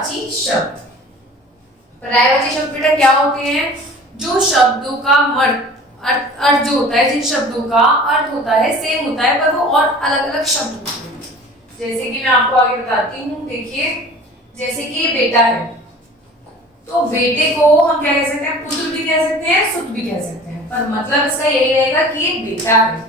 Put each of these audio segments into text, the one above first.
पर्यायवाची शब्द। पर्यायवाची शब्द बेटा क्या होते हैं? जो शब्दों का अर्थ जो होता है, जिन शब्दों का अर्थ होता है सेम होता है पर वो और अलग अलग शब्द होते हैं। जैसे कि मैं आपको आगे बताती हूँ, देखिए जैसे कि ये बेटा है, तो बेटे को हम क्या कह सकते हैं? पुत्र भी कह सकते हैं, सुत भी कह सकते हैं, पर मतलब इसका यही रहेगा कि ये बेटा है।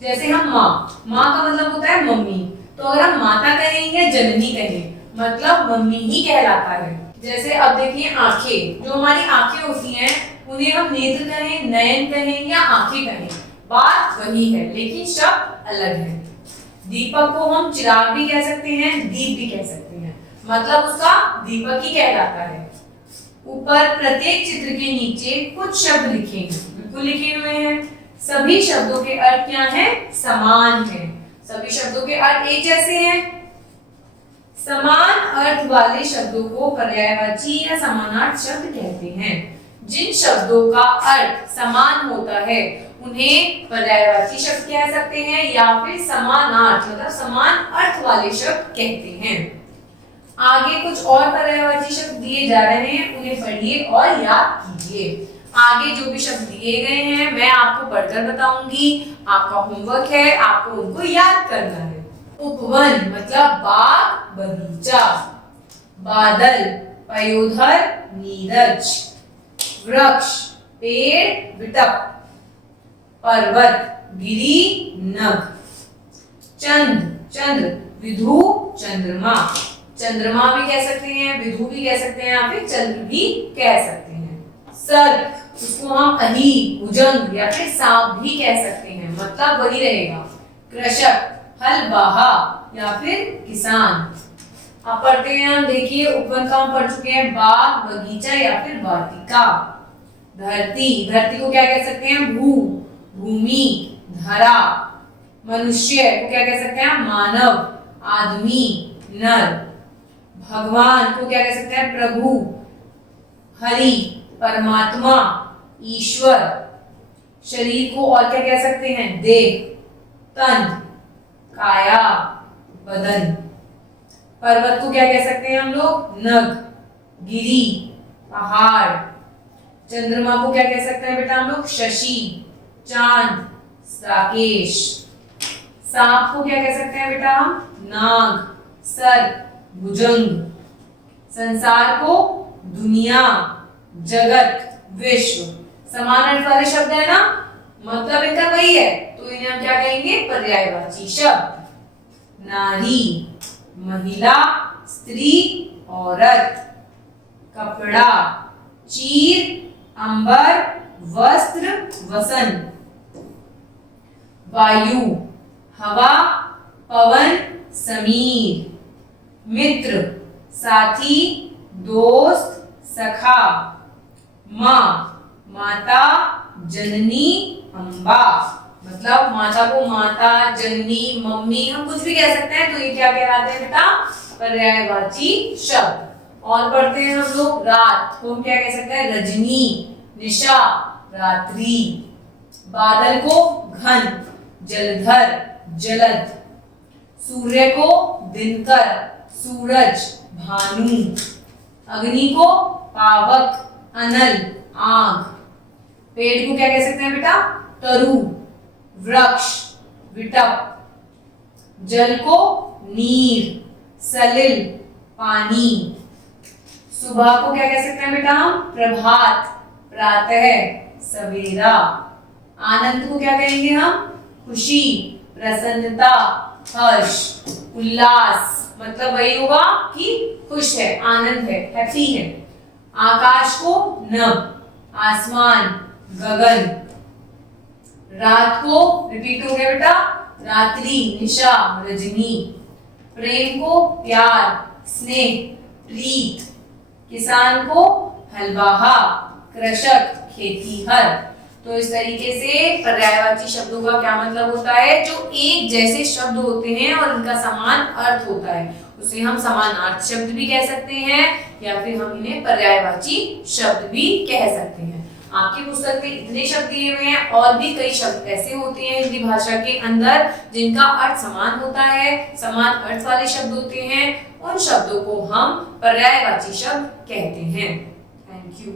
जैसे हम माँ का मतलब होता है मम्मी, तो अगर हम माता कहें या जननी कहें, मतलब मम्मी ही कहलाता है। जैसे अब देखिए आंखें, जो हमारी आंखें होती हैं उन्हें हम नेत्र कहें, नयन कहें या आंखें कहें, बात वही है लेकिन शब्द अलग है। दीपक को हम चिराग भी कह सकते हैं, दीप भी कह सकते हैं, मतलब उसका दीपक ही कहलाता है। ऊपर प्रत्येक चित्र के नीचे कुछ शब्द लिखेंगे, बिल्कुल लिखे हुए हैं। सभी शब्दों के अर्थ क्या हैं? समान हैं। सभी शब्दों के अर्थ एक जैसे हैं। समान अर्थ वाले शब्दों को पर्यायवाची या समानार्थी शब्द कहते हैं। जिन शब्दों का अर्थ समान होता है उन्हें पर्यायवाची शब्द कह सकते हैं या फिर समानार्थी मतलब समान अर्थ वाले शब्द कहते हैं। आगे कुछ और पर्यायवाची शब्द दिए जा रहे हैं, उन्हें पढ़िए और याद कीजिए। आगे जो भी शब्द दिए गए हैं मैं आपको पढ़कर बताऊंगी, आपका होमवर्क है, आपको उनको याद करना है। उपवन मतलब बाग बगीचा, बादल पयोधर नीरज, वृक्ष पेड़ विटप, पर्वत गिरी नभ, चंद्र विधु चंद्रमा, चंद्रमा भी कह सकते हैं, विधु भी कह सकते हैं, या फिर चंद्र भी कह सकते हैं। सर्प, उसको हम अही भुजंग या फिर सांप भी कह सकते हैं, मतलब वही रहेगा। कृषक हल बाहा या फिर किसान। अब पढ़ते हैं हम, देखिए उपवन का हम पढ़ चुके हैं, बाग बगीचा या फिर वाटिका। धरती को क्या कह सकते हैं? भूमि, धरा। मनुष्य को क्या कह सकते हैं? मानव, आदमी, नर। भगवान को क्या कह सकते हैं? प्रभु, हरि, परमात्मा, ईश्वर। शरीर को और क्या कह सकते हैं? देह, तन, काया, बदन। पर्वत को क्या कह सकते हैं हम लोग? नग, गिरी, पहाड़। चंद्रमा को क्या कह सकते हैं बेटा हम लोग? शशि, चांद, राकेश। सांप को क्या कह सकते हैं बेटा हम? नाग, सर्प, भुजंग। संसार को दुनिया, जगत, विश्व। समान अर्थ वाले शब्द है ना, मतलब इनका वही है, तो इन्हें हम क्या कहेंगे? पर्यायवाची शब्द। नारी, महिला, स्त्री, औरत। कपड़ा, चीर, अंबर, वस्त्र, वसन। वायु, हवा, पवन, समीर। मित्र, साथी, दोस्त, सखा। माँ, माता, जननी, अम्बा। मतलब माता को माता, जननी, मम्मी हम कुछ भी कह सकते हैं, तो ये क्या कहलाते हैं बेटा? पर्यायवाची शब्द। और पढ़ते हैं हम लोग, रात को हम क्या कह सकते हैं? रजनी, निशा, रात्रि। बादल को घन, जलधर, जलद। सूर्य को दिनकर, सूरज, भानु। अग्नि को पावक, अनल, आग। पेड़ को क्या कह सकते हैं बेटा? तरु, वृक्ष, विटप। जल को नीर, सलिल, पानी। सुबह को क्या कह सकते हैं बेटा हम? प्रभात, प्रातः, सवेरा। आनंद को क्या कहेंगे हम? खुशी, प्रसन्नता, हर्ष, उल्लास। मतलब वही होगा कि खुश है, आनंद है, हैप्पी है। आकाश को नभ, आसमान, गगन। रात को रिपीट हो गया बेटा, रात्रि, निशा, रजनी। प्रेम को प्यार, स्नेह, प्रीत। किसान को हलवाहा, कृषक, खेतीहर। तो इस तरीके से पर्यायवाची शब्दों का क्या मतलब होता है? जो एक जैसे शब्द होते हैं और इनका समान अर्थ होता है, उसे हम समानार्थी शब्द भी कह सकते हैं या फिर हम इन्हें पर्यायवाची शब्द भी कह सकते हैं। आपकी पुस्तक में इतने शब्द दिए हुए हैं, और भी कई शब्द ऐसे होते हैं हिंदी भाषा के अंदर जिनका अर्थ समान होता है, समान अर्थ वाले शब्द होते हैं। उन शब्दों को हम पर्यायवाची शब्द कहते हैं। Thank you.